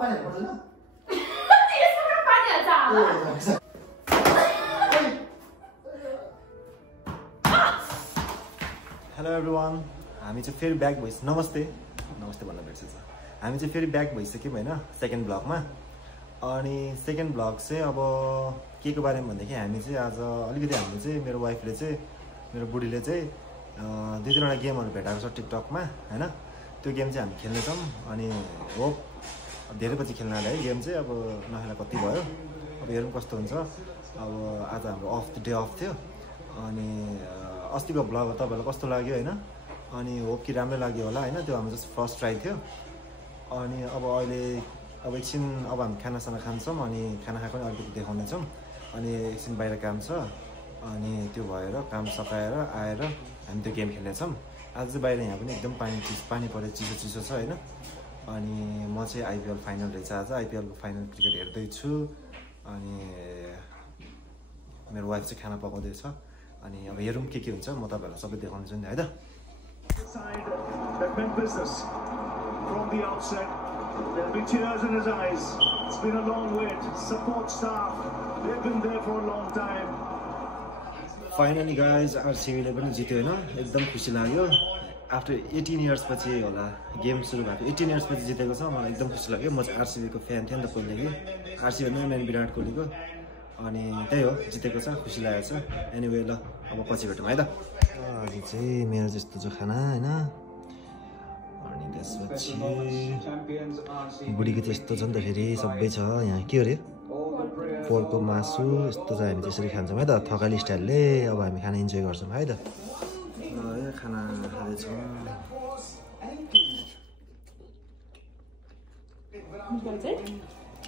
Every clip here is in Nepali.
पानी पर्दैन यसमा पानी हाल्छ हेलो एभ्रिवान हामी चाहिँ फेरि ब्याक भइस नमस्ते भन्न बिर्सेछ हामी चाहिँ फेरि ब्याक भइसक्यौँ होइन सेकेन्ड ब्लगमा अनि सेकेन्ड ब्लग चाहिँ अब के को बारेमा भन्दाखेरि हामी चाहिँ आज अलिकति हामीले चाहिँ मेरो वाइफले चाहिँ मेरो बुढीले चाहिँ 2-3वटा गेमहरू भेटाएको छ टिकटकमा होइन त्यो गेम चाहिँ हामी खेल्नेछौँ अनि होप धेरै पछि खेल्न आयो है गेम चाहिँ अब नखेला कति भयो अब हेरौँ कस्तो हुन्छ अब आज हाम्रो डे अफ थियो अनि अस्तिको ब्लग तपाईँहरूलाई कस्तो लाग्यो होइन अनि होप कि राम्रै लाग्यो होला होइन त्यो हाम्रो जस्ट फर्स्ट ट्राई थियो अनि अब अहिले अब एकछिन अब हामी खानासाना खान्छौँ अनि खाना खाएको पनि अलिकति देखाउनेछौँ अनि एकछिन बाहिर काम छ अनि त्यो भएर काम सकाएर आएर हामी त्यो गेम खेल्नेछौँ आज चाहिँ बाहिर यहाँ पनि एकदम पानी परेर चिसो छ होइन अनि म चाहिँ आइपिएल फाइनल रहेछ आज आइपिएलको फाइनल क्रिकेट हेर्दैछु अनि मेरो वाइफ चाहिँ खाना पकाउँदैछ अनि अब हेरौँ के हुन्छ म तपाईँहरूलाई सबै देखाउनेछु नि है त There'll be tears in his eyes. It's been a long wait. Support staff, they've been there for a long time. Finally guys, RCBले पनि जित्यो हैन एकदम खुसी लाग्यो आफ्टर 18 इयर्स पछि होला गेम सुरु भएको 18 इयर्स पछि जितेको छ मलाई एकदम खुसी लाग्यो म चाहिँ RCB को फ्यान थिएँ नि त पहिलेदेखि RCB नै मेन विराट कोहलीको अनि त्यही हो जितेको छ खुसी लागेको छ एनीवे ल अब पछि भेटौँ है त अनि चाहिँ मेरो जस्तो छ खाना हैन अनि त्यसपछि बुढीको त्यस्तो छ नि त फेरि सबै छ यहाँ के अरे पोर्कको मासु यस्तो चाहिँ हामी त्यसरी खान्छौँ है त थकाली स्टाइलले अब हामी खाना इन्जोय गर्छौँ है त यो खाना खाँदैछौँ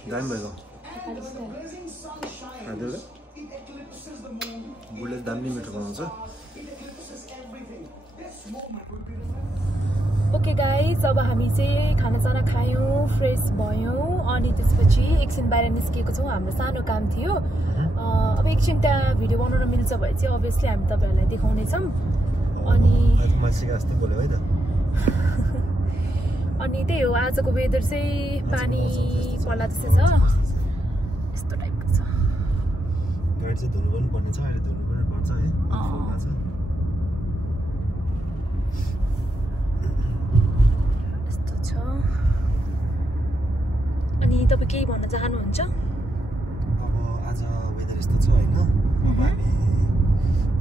दामी भएको खाँदै बुढीले दामी मिठो बनाउँछ ओके गाइज अब हामी चाहिँ खानासाना खायौँ फ्रेस भयौँ अनि त्यसपछि एकछिन बाहिर निस्किएको छौँ हाम्रो सानो काम थियो अब एकछिन त्यहाँ भिडियो बनाउन मिल्छ भए चाहिँ अभियसली हामी तपाईँहरूलाई देखाउनेछौँ अनि अनि त्यही हो आजको वेदर चाहिँ पानी पर्ला जस्तै छ यस्तो टाइपको छ गाडी चाहिँ धुनु पनि पर्ने छ अहिले धुनु पनि पर्छ है यस्तो छ अनि तपाईँ केही भन्न चाहनुहुन्छ अब आज वेदर यस्तो छ होइन अब हामी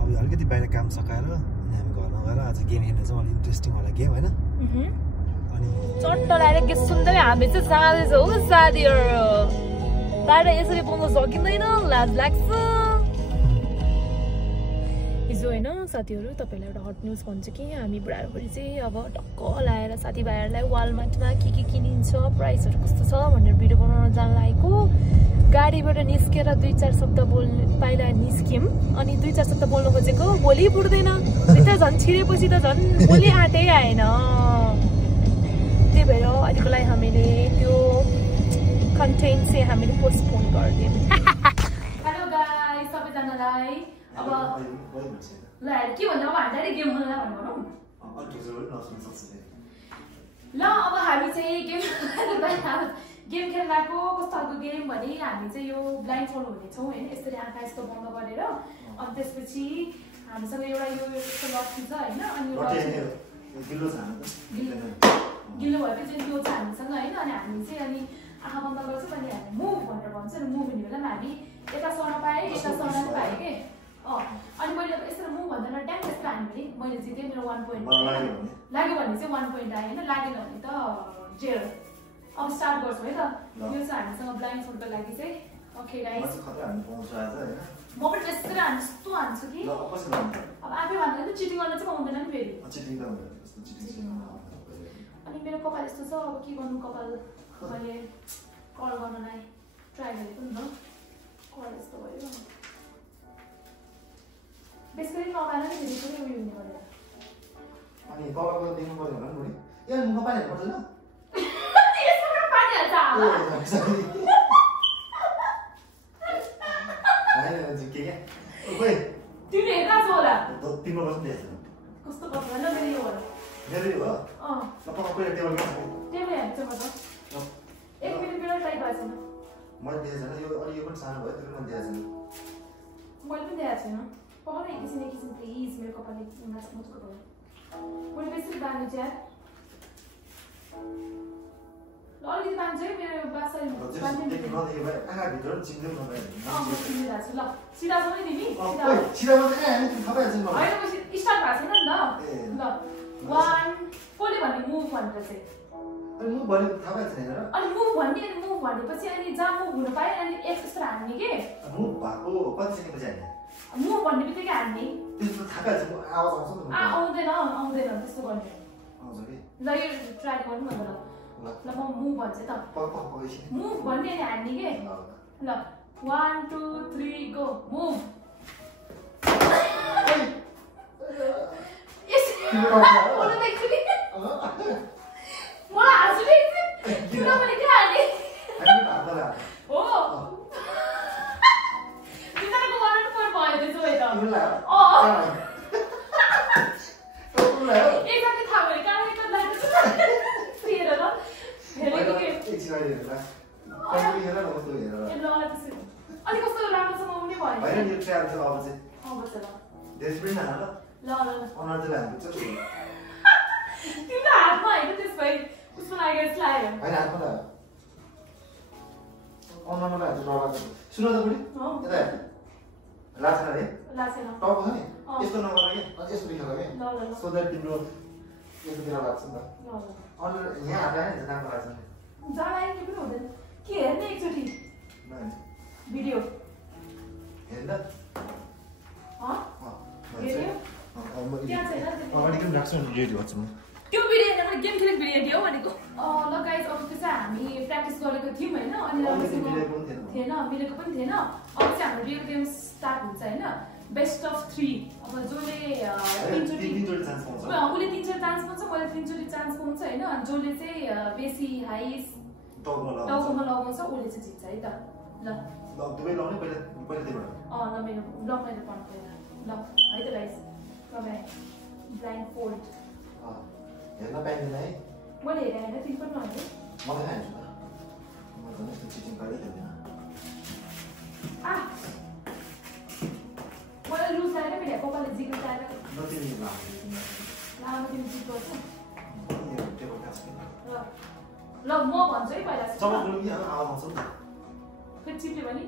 अब अलिकति बाहिर काम सकाएर अनि हामी घरमा गएर आज गेम खेल्नेछौँ अलिक इन्ट्रेस्टिङ वाला गेम होइन अनि चट्ट लागेर गीत सुन्दै हामी चाहिँ जाँदैछौँ साथीहरू बाहिर यसरी बोल्न सकिँदैन लाज लाग्छ हिजो होइन साथीहरू तपाईँलाई एउटा हट न्युज भन्छु कि हामी बुढाबुढी चाहिँ अब टक्क लाएर साथीभाइहरूलाई वालमार्टमा के किनिन्छ प्राइसहरू कस्तो छ भनेर भिडियो बनाउन जान लागेको गाडीबाट निस्केर 2-4 शब्द बोल्ने पाइला निस्क्यौँ अनि 2-4 शब्द बोल्नु खोजेको भोलि बुढ्दैन भित्र झन् छिरेपछि त झन् भोलि आँटै आएन त्यही भएर अहिलेको लागि हामीले त्यो कन्टेन्ट चाहिँ हामीले पोस्टपोन गरिदियौँ हेलो गाइस सबैजनालाई अब ल के भन्नु अब हामी गेम खेल्न भन्नु भनौँ ल अब हामी चाहिँ गेम खेल्नको कस्तो खालको गेम भने हामी चाहिँ यो ब्लाइन्ड फोल्ड हुनेछौँ होइन यसरी आँखा यस्तो बन्द गरेर अनि त्यसपछि हामीसँग एउटा यो यस्तो लक्ष्मी छ होइन अनि गिल्लो भएपछि यो छ हामीसँग होइन अनि हामी चाहिँ अनि आँखा बन्द गर्छौँ अनि हामी मुभ भनेर भन्छ नि मुभ हुने बेलामा हामी यता सर्न पाएँ यता सर्न पनि पाएँ कि अनि मैले यसरी मुभ भन्दैन ट्याङ यस्तो हाल्नु भने मैले जितेँ मेरो 1 पोइन्ट लाग्यो भने चाहिँ 1 पोइन्ट आयो होइन लागेन भने त 0 अब स्टार्ट गर्छौँ है त यो चाहिँ हामीसँग ब्लाइन्ड फोल्डको लागि चाहिँ ओके गाइस म पनि यसरी हान्छु हान्छु कि अब आफै भन्दैन चिटिङ गर्न चाहिँ पाउँदैन नि फेरि अनि मेरो कपाल यस्तो छ अब के गर्नु कपाल मैले कल गर्नलाई ट्राई गरेको नि त कल यस्तो भयो बेसरी नगाएर नि फेरि पुरै उयो हुने गरेर अनि कलरको दिनु पर्यो होला नि ए मुखमा पानी पर्दैन यसमा पानी हाल्छ तिमीले हेर्दा छ होला तिम्रो कस्तो देख्छ कस्तो कपडा ल मेरो यो होला मेरो हो ल पक्का पहिला टेबल गर्छ टेबल हेर्छ म त 1 मिनेट ट्राई गरेको छैन मैले दिएको छैन यो अलि यो पनि सानो भयो त्यो पनि मैले दिएको छैन मैले पनि दिएको छैन पहल एकछिन प्लिज मेरो कपालले मुचको भयो मैले बेसी बाँध्नु चाहिँ ल अलिकति बाँध्छु है मेरो बासाले आँखाभित्र पनि चिन्दै नपाए चिनिरहेको छु ल सिधा छ नि तिमी सिधा मात्रै हामी थाहा होइन स्टार्ट भएको छैन नि त ल 1 कसले भन्ने मुभ भनेर चाहिँ अनि मुभ भने थाहा भएको छैन र अनि मुभ भन्ने अनि मुभ भनेपछि अनि जहाँ मुभ हुनु पायो अनि एक्स यस्तो हान्ने के मुभ भएको कति सेकेन्डपछि हान्ने मुभ भन्ने बित्तिकै हान्ने त्यस्तो थाहा भएको छैन आवाज आउँछ नि आउँदैन त्यस्तो गर्ने आउँछ कि ल यो ट्राई गर्नु भन्दा ल म मुभ भन्छु त मुभ भन्ने अनि हान्ने के ल 1 2 3 गो मुभ मलाई हाँसु नि किन मैले के हाने हो तिनीहरूको 1 4 भयो त्यसो भए त एकचोटि थाहा भयो कहाँ लाग्छ हेर ल हेरेको के अनि कस्तो राम्रोसँग आउने भयो तिम्रो हातमा होइन त्यस भए उसमा लागेर लगायो सुन त बुढी यता लाग्छ रे लाग्दैन टप हो नि यस्तो नगर के यस्तो लेखेर के ल सो दैट तिम्रो यस्तोतिर लाग्छ नि त अनि यहाँ हात लाग्यो नि राम्रो लाग्छ नि जाँदा के पनि हुँदैन के हेर्ने एकचोटि भिडियो हेर्दा त्यहाँ छैन अगाडि पनि राख्छु नि रेडी गर्छु म त्यो भिडियो हेर्दा मैले गेम खेलेको भिडियो दियो भनेको ल गाइज अब त्यो चाहिँ हामी प्र्याक्टिस गरेको थियौँ होइन अनि थिएन मिलेको पनि थिएन अब चाहिँ हाम्रो रियल गेम स्टार्ट हुन्छ होइन बेस्ट अफ 3 अब जसले उसले 3 चोटि चान्स पाउँछ मैले 3 चोटि चान्स पाउँछ होइन अनि जसले चाहिँ बेसी हाई टाउकोमा लगाउँछ उसले चाहिँ जित्छ है त ल दुवै लाउने पहिला तिमीबाट ल मेरो मैले पढ्नु पहिला ल है त गाइज तपाईँ ब्लाइन्ड फोल्ड हेर्न पाइँदैन है मैले हेरेँ होइन तिमी पनि नहेर्नु म त खान्छु त म त यस्तो चिटिङ कहिले खेल्दिनँ मलाई रुस लागेर फेरि कपालले जिग्रो लागेर नतिमी लामो तिमी जित गर्छ टेबल काट्छ ल म भन्छु है पहिला चमक लुकी आवाज आउँछ नि फेरि चिप्ल्यो भने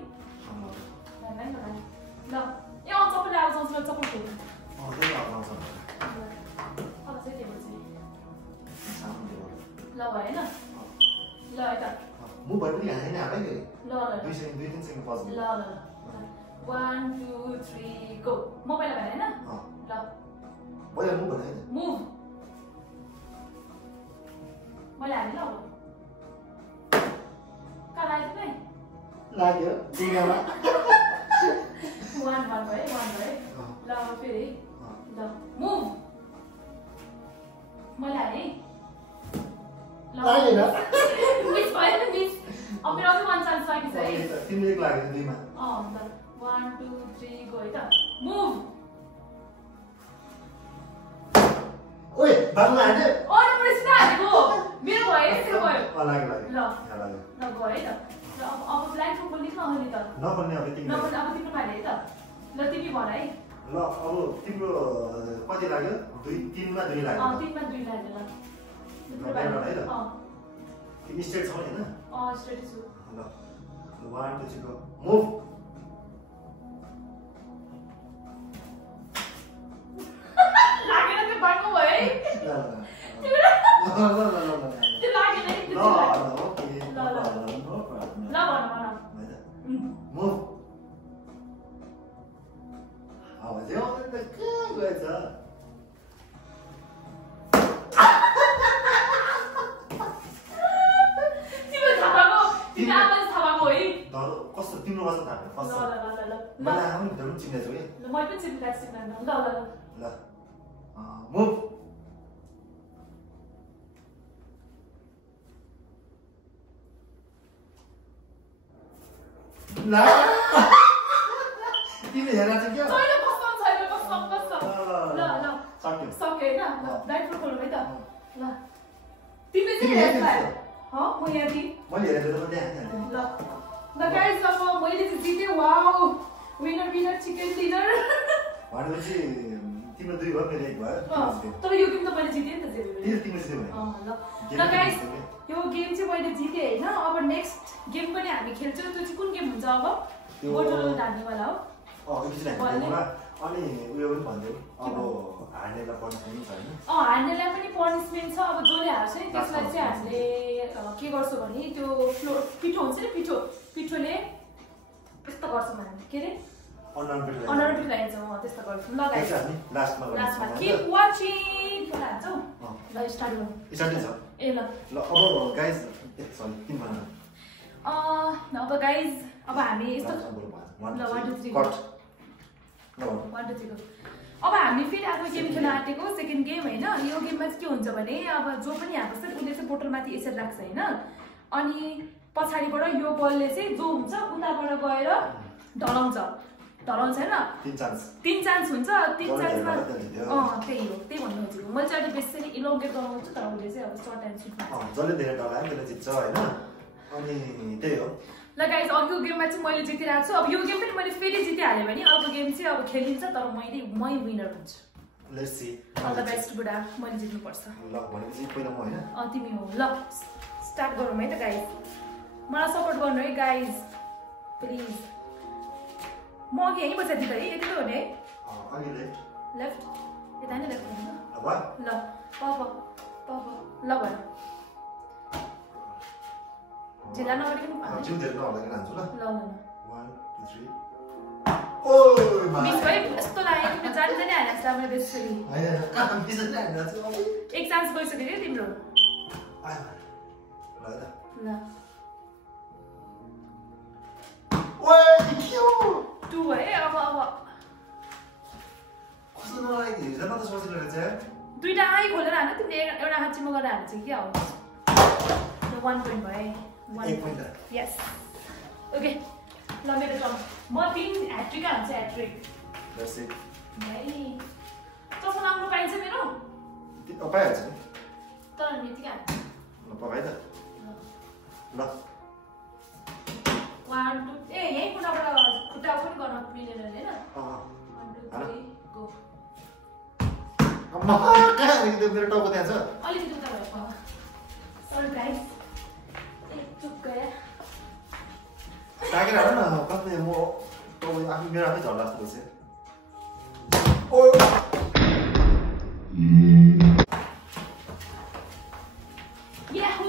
ल ए चप्पलले आवाज आउँछ चप्पल खेल्नु त्यही आवाज आउँछ अब चाहिँ टेबल चाहिँ सानो टेबल ल भएन ल है त म पनि हाने हालै गए ल 2 सेकेन्ड 2-3 सेकेन्ड पछि ल 1 2 3 गो म पहिला भने हैन ल पहिला मुभ भने मुभ मैले हाने ल कहाँ लाग्यो नै लाग्यो दुनियाँमा 1 भयो ल फेरि ल मुभ मैले हाने लागेन मिस भयो नि मिस अब मेरो अझै 1 चान्स बाँकी छ है तिमीले एक लाग्यो दुईमा ल 1 2 3 गयो है त मुभ ओए बाबु हाने मैले सिधा हानेको मेरो भयो तेरो भयो लाग्यो ल ल गयो है त ल अब ब्ल्याक फुटबल लेख्न अहिले त नपर्ने अब तिमी अब तिम्रो पाले है त ल तिमी भन है ल अब तिम्रो कति लाग्यो 3 मा 2 लाग्यो 3 मा 2 लाग्यो ल तिमी स्ट्रेट छौ हैन स्ट्रेट छु ल 1 2 3 गो मुभ लागेन त्यो बाटो भयो है ल त्यो लागेन है त्यो ओके ल भन मुभ आवाज आउँदैन त के गएछ कस्तो तिम्रो वास्ता थाहा कस्तो मैले आफै भित्र पनि चिन्दैछु के ल मैले पनि चिन्दैछु ल मुभ ल तिमीले हेरेर चाहिँ के छैन कसम ल सक्यो सक्यो हैन ल ब्याक फुट खोल्नु है त ल तिमीले चाहिँ हेर्नु म यहाँ थिएँ मैले हेरेर म त्यहाँ हाल्थेँ ल गाइस अब मैले चाहिँ जितेँ wow winner winner chicken dinner भनेपछि तिम्रो 2 भयो मेरो 1 भयो तर यो गेम त मैले जितेँ नि त तिम्रो जित्यो भने ल गाइस यो गेम चाहिँ मैले जितेँ हैन अब नेक्स्ट गेम पनि हामी खेल्छौँ त्यो चाहिँ कुन गेम हुन्छ अब बोतल ढाल्नेवाला हो एकछिन हामी अनि उयो पनि भन्दियो अब हार्नेलाई पनिसमेन्ट छ हैन हार्नेलाई पनि पनिसमेन्ट छ अब जसले हार्छ नि त्यसलाई चाहिँ हामीले के गर्छौँ भने त्यो पिठो हुन्छ नि पिठोले त्यस्तो गर्छौँ हामी के रे अनर पिठो लगाइन्छौँ त्यस्तो गर्छौँ ल गाइस लास्टमा किप वाचिङ हान्छौँ ल स्टार्ट गरौँ स्टार्ट छ ए ल अब गाइस सरी तिमी भन अब गाइस अब हामी यस्तो ल 1 2 3 कट ल 1 2 3 अब हामी फेरि अर्को गेम खेल्न आँटेको सेकेन्ड गेम हैन यो गेममा चाहिँ के हुन्छ भने अब जो पनि यहाँ बस्छ उसले चाहिँ बोतलमाथि यसरी राख्छ हैन अनि पछाडिबाट यो बलले चाहिँ जो हुन्छ उताबाट गएर ढलाउँछ हैन 3 चान्स हुन्छ 3 चान्समा त्यही हो त्यही भन्नु खोजेको मैले चाहिँ अहिले बेसी इलोङ्गेट गराउँछु तर उसले चाहिँ अब सर्ट एन्ड सुटमा जसले धेरै ढलायो त्यसले जित्छ हैन अनि त्यही हो ल गाइस अर्को गेममा चाहिँ मैले जितिरहेको छु अब यो गेम पनि मैले फेरि जितिहालेँ भने अर्को गेम चाहिँ अब खेलिन्छ तर मै विनर हुन्छु let's see all the best बुढा मैले जित्नुपर्छ ल भनेपछि पहिला म हैन तिमी हो ल स्टार्ट गरौँ है त गाइस मलाई सपोर्ट गर्नु है गाइस प्लिज म अघि यहीँ बसेर दिँदा है यति हो नि है अघि लेफ्ट यता नै लेफ्ट ल ल भन जिल्ला नगरिकन जिउ धेरै नहल्लाइकन हान्छु ल ल 1 2 3 ओइ मिस भाइ यस्तो लाग्यो कि जान्छ नि हाने जस्तो मैले बेसरी हैन काम बिजन नै हान्न छ एक चान्स गइसक्यो के तिम्रो ल ओइ क्यू 2 है अब कस्तो नलाग्यो हिजो त सोचिरहेको छ दुईटा आइ खोलेर हाल्नु तिमीले एउटा हात चिमो गरेर हाल्छ कि आउ 1 पोइन्ट भयो 1 पोइन्ट यस ओके ल मेरो टर्न म 3 ह्याट्रिक हाल्छु ह्याट्रिक द्याट्स इट भाइ चस्मा लाउनु पाइन्छ मेरो पाइहाल्छ नि तर यतिकै हाल्छु ल पकाइ त ल 1 2 ए यही कुनाबाट खुट्टा पनि गर्न मिलेन हैन 1 2 3 गो अम्मा कहाँ मेरो टाउको त्यहाँ छ अलिकति उता भयो सरी गाइस एक चुक गयो ताकेर हाल न कतै म टाउको आफै मेरो आफै झर्ला जस्तो छ ओ याहू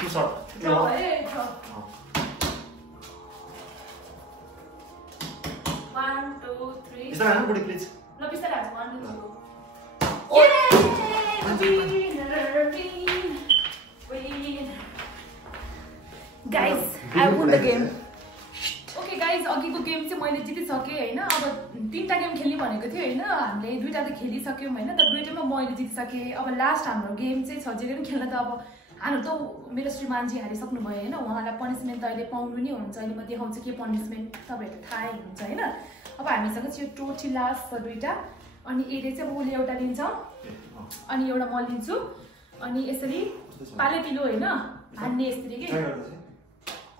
टु सर्ट ड्र है ड्र 1 2 3 बिस्तारै हाल्नु बुढी प्लिज ल बिस्तारै हाल्छु 1 2 3 go Guys, I won the game. Okay guys, अघिको गेम चाहिँ मैले जितिसकेँ हैन अब 3टा गेम खेल्ने भनेको थियो हैन हामीले 2टा त खेलिसक्यौँ हैन तर 2टैमा मैले जितिसकेँ अब लास्ट हाम्रो गेम चाहिँ सजिलै पनि खेल्न त अब हानु त मेरो श्रीमानजी हारिसक्नु भयो हैन उहाँलाई पनिसमेन्ट त अहिले पाउनु नि हुन्छ अहिले म देखाउँछु के पनिसमेन्ट तपाईहरुलाई थाहै हुन्छ हैन अब हामीसँग चाहिँ यो टोर्टिलास छ 2टा अनि यसले चाहिँ उसले एउटा लिन्छ अनि एउटा म लिन्छु अनि यसरी पाले पिलो हैन हान्ने यसरी के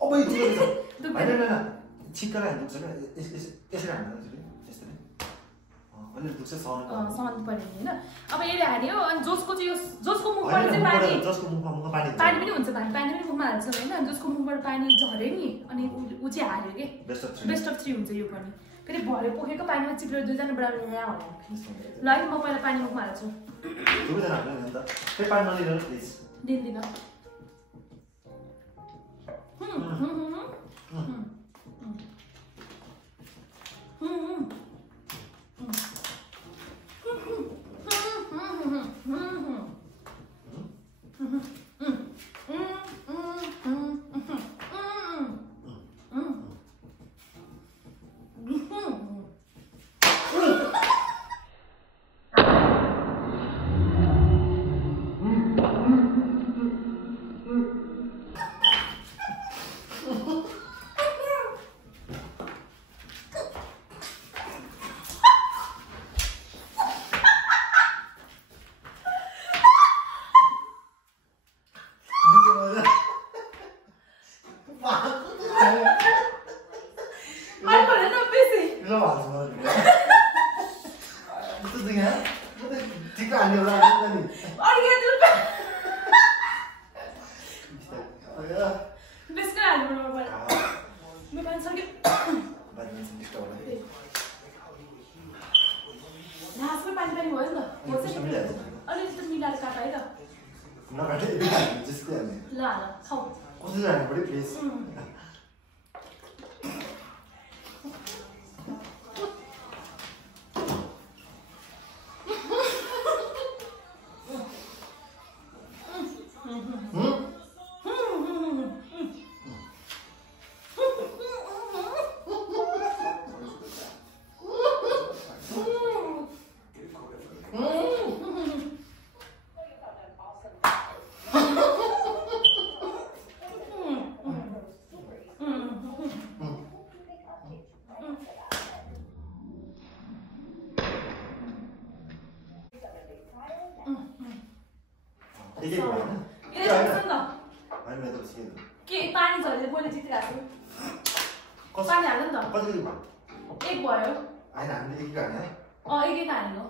अबै हैन छिक्कला हान्नु छ यसरी हान्नु यसरी अलि दुख्छ सहन पर्ने हैन अब यसले हान्यो अनि जसको चाहिँ जसको मुखबाट चाहिँ पानी जसको मुखमा पानी पनि हुन्छ पानी पनि मुखमा हाल्छ हैन जसको मुखबाट पानी झर्यो नि अनि उ चाहिँ हार्यो के बेस्ट अफ 3 हुन्छ यो पनि फेरि भरे पोखेको पानीमा चिप्लेर दुईजना बराबर यहाँ होला ल है म पहिला पानी मुखमा हाल्छु दुईजना हाल्नु नि त फेरि पानी नलिनु प्लिज दिन्दिन त्यस्तो देखा म त ठिक हाल्ने होला नि बेस्ट हाल्नु पर्यो म पानी सक्यो घाँसमै पानी पानी भयो नि त अलिकति मिलाएर काट है त नकाटे जस्तै हाल्ने ल हाल खाऊ कसरी हाल्नु पऱ्यो प्लिज के पानी झरेर मैले जितिरहेको छु पानी हाल्नु नि त एक भयो होइन हामीले एक हाल्ने एक हाल्नु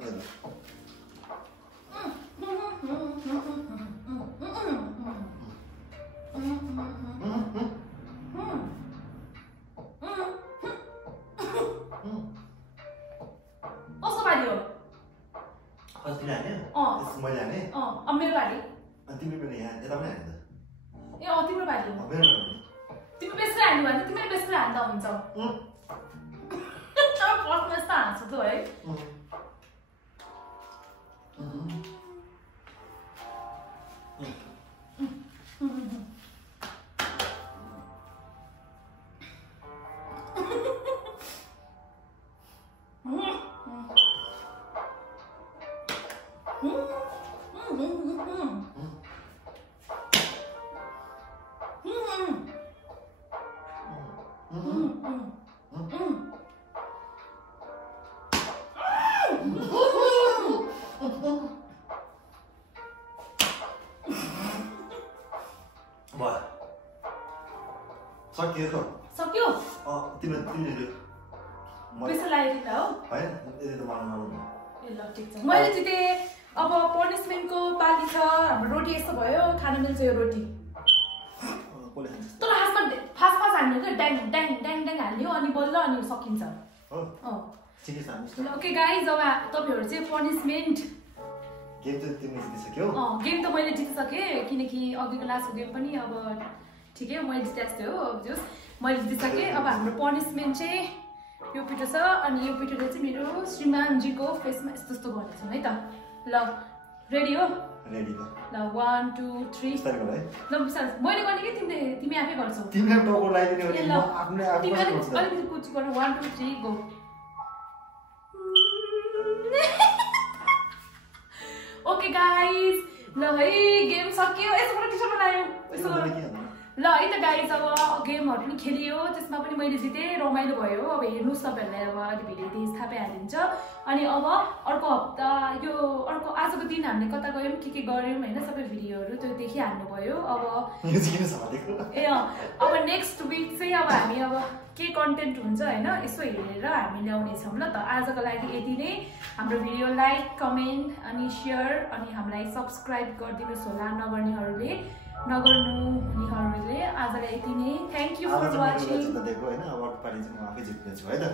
कस्तो पानी हो कतिले हाल्ने मैले हाल्ने मेरो पानी तिमी पनि यहाँ यता पनि हाल्ने ए तिम्रो पानी हो मेरो तिमी बेसले हाल्नु भने तिमीले बेसले हाल्दा हुन्छ फर्स्टमा यस्तो हाँस्छु त है सक्यो सक्यो तिमीले पैसा लागेको हो होइन यदि त मलाई ए ल ठिक छ मैले जिते अब पनिसमेन्टको पाली छ हाम्रो रोटी यस्तो भयो खान मिल्छ यो रोटी तर खासमा फास्ट हाल्नु क्या ड्याङ ड्याङ ड्याङ ड्याङ हाल्यो अनि बल्ल अनि सकिन्छ ओके गाइज अब तपाईँहरू चाहिँ पनिसमेन्ट गेम त तिमीले जितिसक्यौ गेम त मैले जितिसकेँ किनकि अघिको लास्टको गेम पनि अब ठिकै मैले जितेको थिएँ हो जोस् मैले जितिसकेँ अब हाम्रो पनिसमेन्ट चाहिँ यो पिठो छ अनि यो पिठोले चाहिँ मेरो श्रीमानजीको फेसमा यस्तो यस्तो गर्नेछौँ है त ल रेडी हो रेडी हो ल 1 2 3 स्टार्ट गर है ल बिस्तारै मैले गर्ने कि तिमी आफै गर्छौ तिमीले टोको लगाइदिने भने म आफूले आफै गर्छु अलिकति कुच गर 1 2 3 गो ओके गाइस ल है गेम सक्यो यसो कुरा टी-सर्ट बनायो यसो ल है त गाइस अब गेमहरु पनि खेलियो त्यसमा पनि मैले जितेँ रमाइलो भयो अब हेर्नुस् तपाईहरुलाई अब अलि भिडियो देश थाहा पाइहालिन्छ अनि अब अर्को हप्ता यो अर्को आजको दिन हामीले कता गयौं के गर्यौं हैन सबै भिडियोहरु त्यो देखिहाल्नु भयो अब ए अब नेक्स्ट वीक चाहिँ अब हामी अब के कन्टेन्ट हुन्छ हैन यसो हेरेर हामी ल्याउने छौं ल त आजको लागि यति नै हाम्रो भिडियो लाइक कमेन्ट अनि शेयर अनि हामीलाई सब्स्क्राइब गरिदिनुस् होला नगर्नेहरुले नगर्नुहुनेहरुले आजलाई यति नै थ्यांक यू फर वाचिङ देखो हैन अब पाली चाहिँ म आफै जित्ने छु है त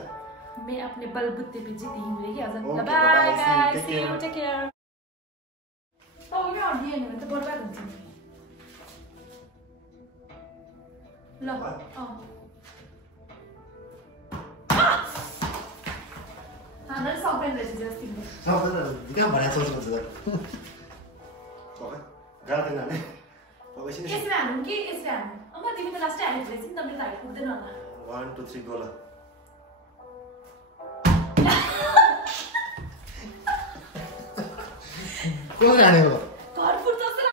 मैं अपने बलबुते पे जीती हूं लेके आज bye guys see you take care तो यो दिए नि त बर्बाद हुन्छ ल हान्दै सक्दैन रहेछ जस्तो सक्दैन किन भने सोच्नु छ गाडा दिन हाल्ने यसरी हाल्नु कि यसरी हाल्नु अम्मा तिमी त लास्टै हालेको रहेछ नि त मेरो हात पुग्दैन होला 1 2 3 गोला कौन आने वाला